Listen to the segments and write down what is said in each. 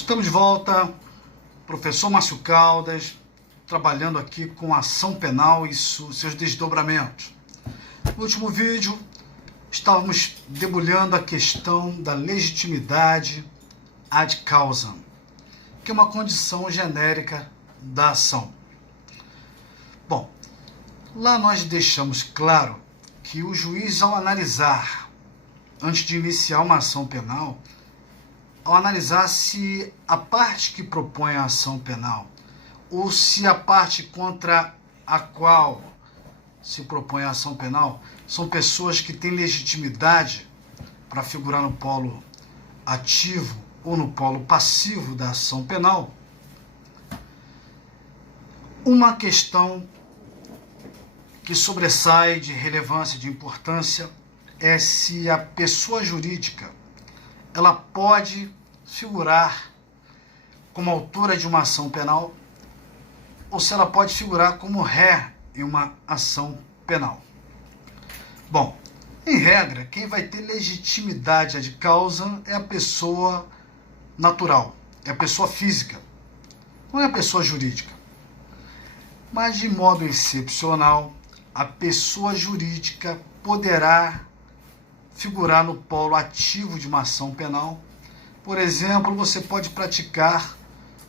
Estamos de volta, professor Márcio Caldas, trabalhando aqui com ação penal e seus desdobramentos. No último vídeo, estávamos debulhando a questão da legitimidade ad causam, que é uma condição genérica da ação. Bom, lá nós deixamos claro que o juiz, ao analisar, antes de iniciar uma ação penal, ao analisar se a parte que propõe a ação penal ou se a parte contra a qual se propõe a ação penal são pessoas que têm legitimidade para figurar no polo ativo ou no polo passivo da ação penal, uma questão que sobressai de relevância e de importância é se a pessoa jurídica ela pode figurar como autora de uma ação penal ou se ela pode figurar como ré em uma ação penal. Bom, em regra, quem vai ter legitimidade ad causam é a pessoa natural, é a pessoa física, não é a pessoa jurídica. Mas, de modo excepcional, a pessoa jurídica poderá figurar no polo ativo de uma ação penal. Por exemplo, você pode praticar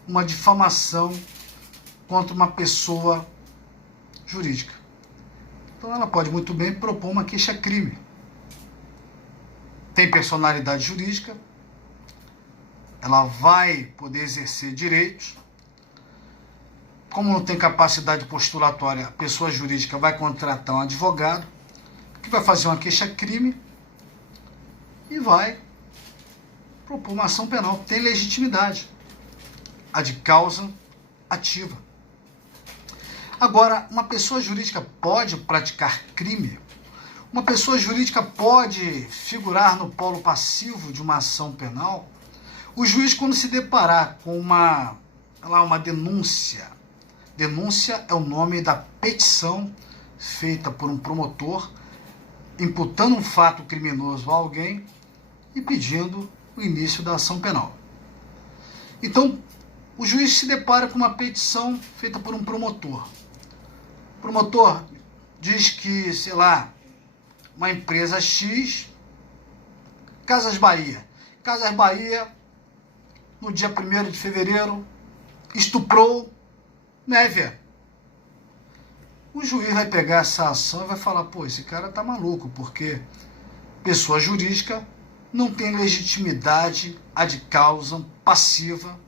uma difamação contra uma pessoa jurídica. Então, ela pode muito bem propor uma queixa-crime. Tem personalidade jurídica, ela vai poder exercer direitos. Como não tem capacidade postulatória, a pessoa jurídica vai contratar um advogado que vai fazer uma queixa-crime e vai propor uma ação penal. Tem legitimidade ad causam ativa. Agora, uma pessoa jurídica pode praticar crime? Uma pessoa jurídica pode figurar no polo passivo de uma ação penal? O juiz, quando se deparar com uma denúncia é o nome da petição feita por um promotor imputando um fato criminoso a alguém e pedindo o início da ação penal. Então, o juiz se depara com uma petição feita por um promotor. O promotor diz que, uma empresa X, Casas Bahia, no dia 1º de fevereiro, estuprou Névia. O juiz vai pegar essa ação e vai falar, esse cara tá maluco, porque pessoa jurídica não tem legitimidade ad causam passiva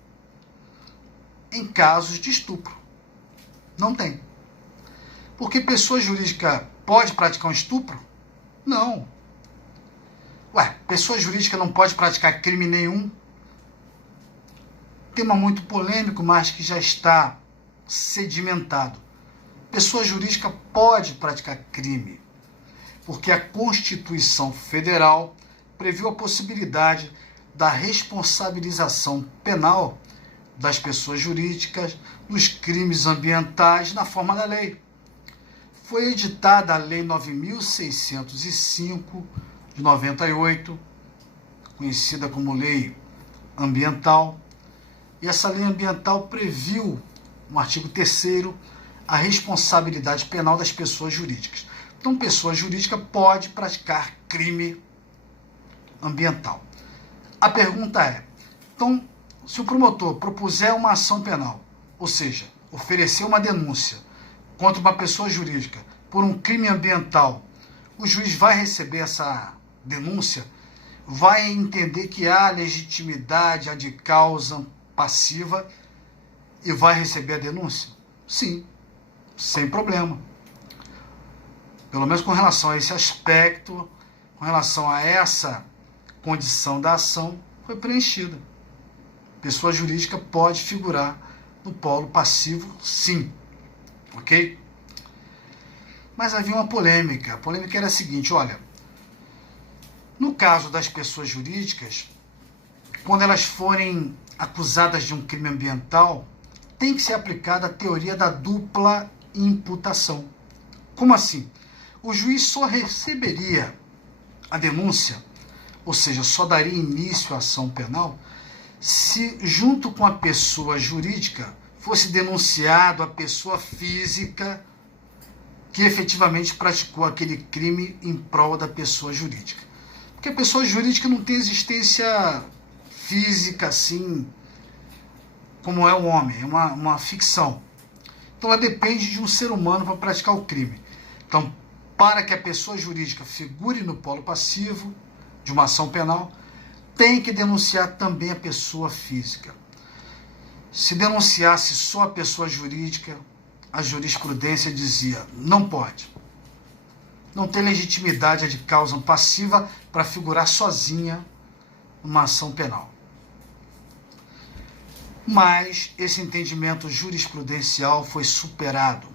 em casos de estupro. Não tem. Porque pessoa jurídica pode praticar um estupro? Não. Pessoa jurídica não pode praticar crime nenhum? Tema muito polêmico, mas que já está sedimentado. Pessoa jurídica pode praticar crime, porque a Constituição Federal previu a possibilidade da responsabilização penal das pessoas jurídicas nos crimes ambientais na forma da lei. Foi editada a Lei 9.605 de 98, conhecida como Lei Ambiental, e essa lei ambiental previu, no artigo 3º, a responsabilidade penal das pessoas jurídicas. Então, pessoa jurídica pode praticar crime ambiental. A pergunta é, então, se o promotor propuser uma ação penal, ou seja, oferecer uma denúncia contra uma pessoa jurídica por um crime ambiental, o juiz vai receber essa denúncia, vai entender que há legitimidade ad causam passiva e vai receber a denúncia? Sim, sem problema. Pelo menos com relação a esse aspecto, com relação a essa condição da ação, foi preenchida. Pessoa jurídica pode figurar no polo passivo, sim. Ok? Mas havia uma polêmica. A polêmica era a seguinte, no caso das pessoas jurídicas, quando elas forem acusadas de um crime ambiental, tem que ser aplicada a teoria da dupla imputação. Como assim? O juiz só receberia a denúncia, ou seja, só daria início à ação penal, se junto com a pessoa jurídica fosse denunciado a pessoa física que efetivamente praticou aquele crime em prol da pessoa jurídica. Porque a pessoa jurídica não tem existência física assim como é o homem, é uma ficção. Então ela depende de um ser humano para praticar o crime. Então, para que a pessoa jurídica figure no polo passivo de uma ação penal, tem que denunciar também a pessoa física. Se denunciasse só a pessoa jurídica, a jurisprudência dizia, não pode. Não tem legitimidade de causa passiva para figurar sozinha numa ação penal. Mas esse entendimento jurisprudencial foi superado.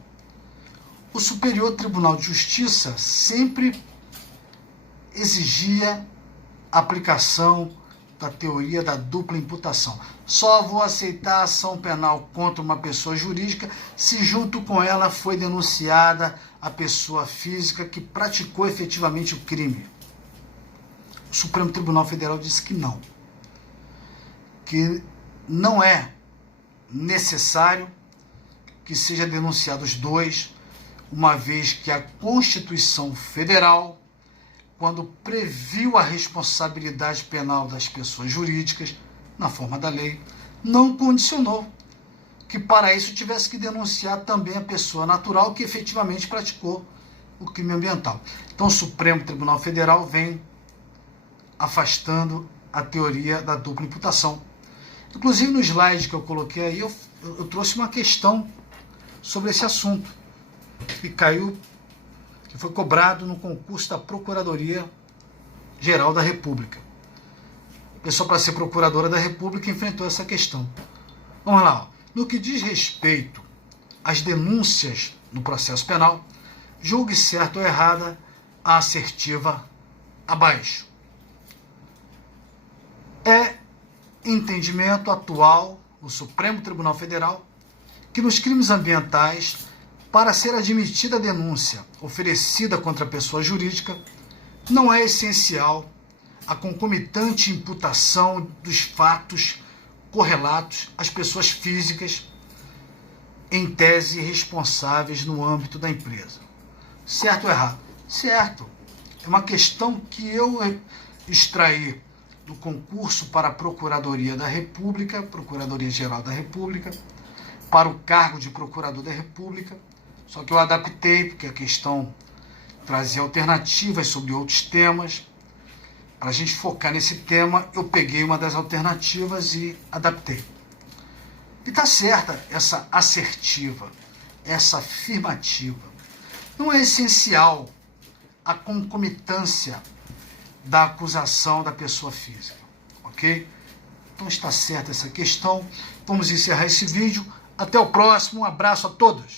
O Superior Tribunal de Justiça sempre exigia a aplicação da teoria da dupla imputação. Só vou aceitar a ação penal contra uma pessoa jurídica se junto com ela foi denunciada a pessoa física que praticou efetivamente o crime. O Supremo Tribunal Federal disse que não. Que não é necessário que seja denunciado os dois, uma vez que a Constituição Federal, quando previu a responsabilidade penal das pessoas jurídicas, na forma da lei, não condicionou que para isso tivesse que denunciar também a pessoa natural que efetivamente praticou o crime ambiental. Então o Supremo Tribunal Federal vem afastando a teoria da dupla imputação. Inclusive no slide que eu coloquei aí, eu trouxe uma questão sobre esse assunto, que foi cobrado no concurso da Procuradoria-Geral da República. A pessoa, para ser procuradora da República, enfrentou essa questão. Vamos lá. Ó. No que diz respeito às denúncias no processo penal, julgue certa ou errada a assertiva abaixo. É entendimento atual do Supremo Tribunal Federal que nos crimes ambientais, para ser admitida a denúncia oferecida contra a pessoa jurídica, não é essencial a concomitante imputação dos fatos correlatos às pessoas físicas, em tese responsáveis no âmbito da empresa. Certo ou errado? Certo. É uma questão que eu extraí do concurso para a Procuradoria da República, Procuradoria-Geral da República, para o cargo de Procurador da República, só que eu adaptei, porque a questão trazia alternativas sobre outros temas. Para a gente focar nesse tema, eu peguei uma das alternativas e adaptei. E está certa essa assertiva, essa afirmativa. Não é essencial a concomitância da acusação da pessoa física, ok? Então está certa essa questão. Vamos encerrar esse vídeo. Até o próximo. Um abraço a todos.